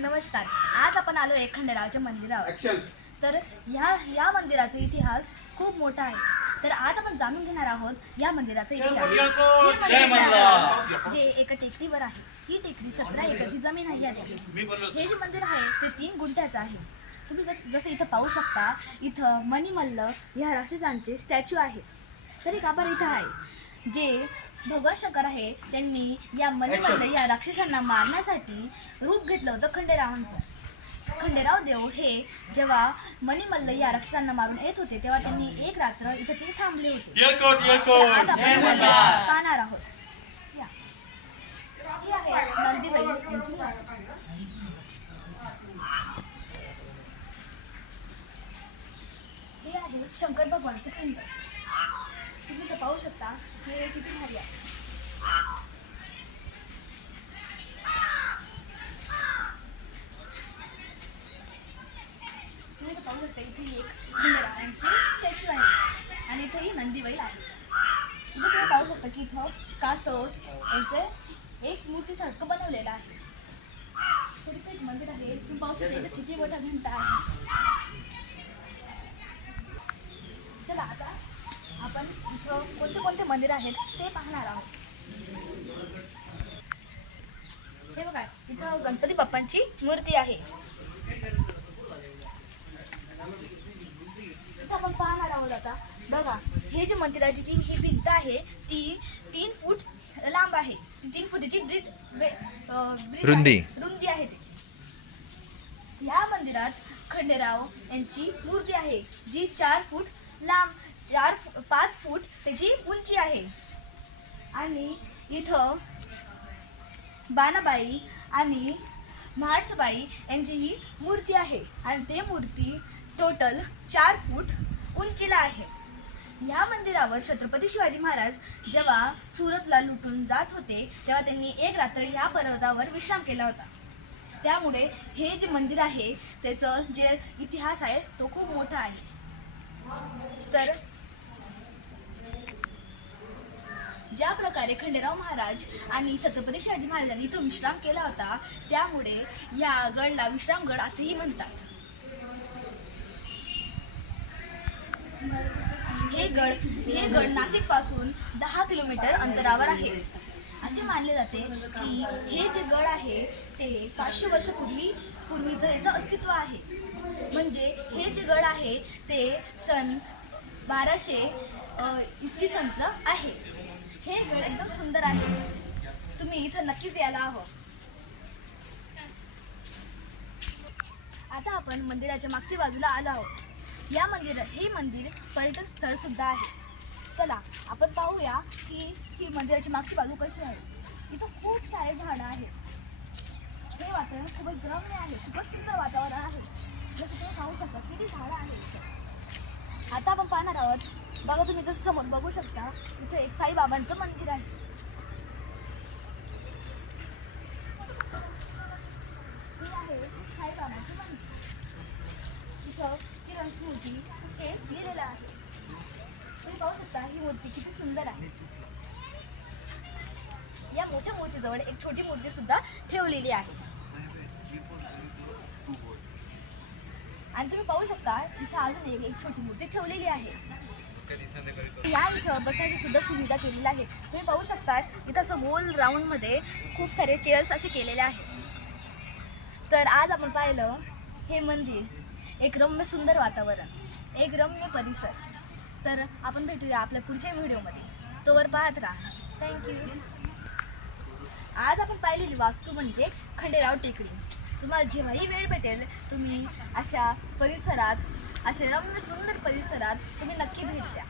नमस्कार. आज आपण आलो आहे खंडेरावच्या मंदिरावर. तर या मंदिराचा इतिहास खूप मोठा आहे. तर आज आपण जाणून घेणार आहोत या मंदिराचा इतिहास. हे मंदिर जे एका टेकडीवर आहे. ही टेकडी 17 एकरची जमीन आहे. या टेकडीची हे जे मंदिर आहे ते 3 गुंठ्याचं आहे. तुम्ही जसं इथं पाहू शकता, इथं मणिमल्ल या राक्षसांचे स्टॅच्यू आहेत. तर एक आभार इथं आहे जे भगवान शंकर आहे, त्यांनी या मणिमल्ल या राक्षसांना मारण्यासाठी रूप घेतलं होतं खंडेरावांचं. खंडेराव देव हे जेव्हा मणिमल्ल या राक्षसांना मारून येत होते तेव्हा त्यांनी एक रात्र इथं ते थांबले होते. आज आपण पाहणार आहोत. ही आहे नंदीबाई यांची. हे आहे शंकर भगवानचं पिंड. तुम्ही तर पाहू शकता हे किती भारी आहे. तुम्ही तर पाहू शकता इथे एक खंडेरावांचे स्टॅच्यू आहे आणि इथे ही नंदीबैल आहे. इथे तुम्ही पाहू शकता की इथं कासव यांचे एक मूर्तीसारखं बनवलेलं आहे. तर इथे एक मंदिर आहे. तुम्ही पाहू शकता इथे किती मोठा घंटा आहे. चला आता आपण इथं कोणते कोणते मंदिर आहेत ते पाहणार आहोत. हे बघा, इथं गणपती बाप्पांची मूर्ती आहे. इथं आपण पाहणार आहोत. आता बघा, हे जे मंदिराची जी ही भिंत आहे ती 3 फूट लांब आहे. 3 फुटाची रुंदी आहे त्याची. या मंदिरात खंडेराव यांची मूर्ती आहे जी 4 फूट लांब, 5 फूट त्याची उंची आहे. आणि इथं बाणाबाई आणि म्हाळसाबाई यांची ही मूर्ती आहे आणि ते मूर्ती टोटल 4 फूट उंचीला आहे. या मंदिरावर छत्रपती शिवाजी महाराज जेव्हा सुरतला लुटून जात होते तेव्हा त्यांनी एक रात्र या पर्वतावर विश्राम केला होता. त्यामुळे हे जे मंदिर आहे त्याचं जे इतिहास आहे तो खूप मोठा आहे. तर ज्या प्रकारे खंडेराव महाराज आणि छत्रपती शिवाजी महाराजांनी इथं विश्राम केला होता त्यामुळे या गडला विश्रामगड असेही म्हणतात. हे गड नाशिक पासून 10 किलोमीटर अंतरावर आहे. असे मानले जाते की हे जे गड आहे ते 500 वर्षापूर्वीचं याचं अस्तित्व आहे. म्हणजे हे जे गड आहे ते सन 1200 इसवी सनचं आहे. हे गड एकदम सुंदर आहे. तुम्ही इथं नक्कीच यायला हवं. आता आपण मंदिराच्या मागच्या बाजूला आलो आहोत. हे मंदिर पर्यटन स्थळ सुद्धा आहे. चला आपण पाहूया की ही मंदिराची मागची बाजू कशी आहे. इथं खूप सारे झाडं आहेत. हे वातावरण खूपच रम्य आहे. खूपच सुंदर वातावरण आहे. जसं तुम्ही पाहू शकता किती झाडं आहेत. आता आपण पाहणार आहोत. बघा, तुम्ही जसं समोर बघू शकता इथे एक साईबाबांचं मंदिर आहे. हे आहे साईबाबांचं मंदिर. इथं किरण मूर्ती हे लिहिलेलं आहे. तुम्ही पाहू शकता ही मूर्ती किती सुंदर आहे. या मोठ्या मूर्तीजवळ एक छोटी मूर्ती सुद्धा ठेवलेली आहे. आणि तुम्ही पाहू शकता इथं अजून एक छोटी मूर्ती ठेवलेली आहे. या इथं बसण्याची सुद्धा सुविधा केलेली आहे. तुम्ही पाहू शकता इथं असं गोल राऊंड मध्ये खूप सारे चेअर्स असे केलेले आहेत. तर आज आपण पाहिलं हे मंदिर, एक रम्य सुंदर वातावरण, एक रम्य परिसर. तर आपण भेटूया आपल्या पुढच्या व्हिडिओमध्ये. तोवर पाहत राहा. थँक्यू. आज आपण पाहिलेली वास्तू म्हणजे खंडेराव टेकडी. तुम्हाला जेव्हाही वेळ भेटेल तुम्ही अशा परिसरात, अशा रम्य सुंदर परिसरात तुम्ही नक्की भेट द्या.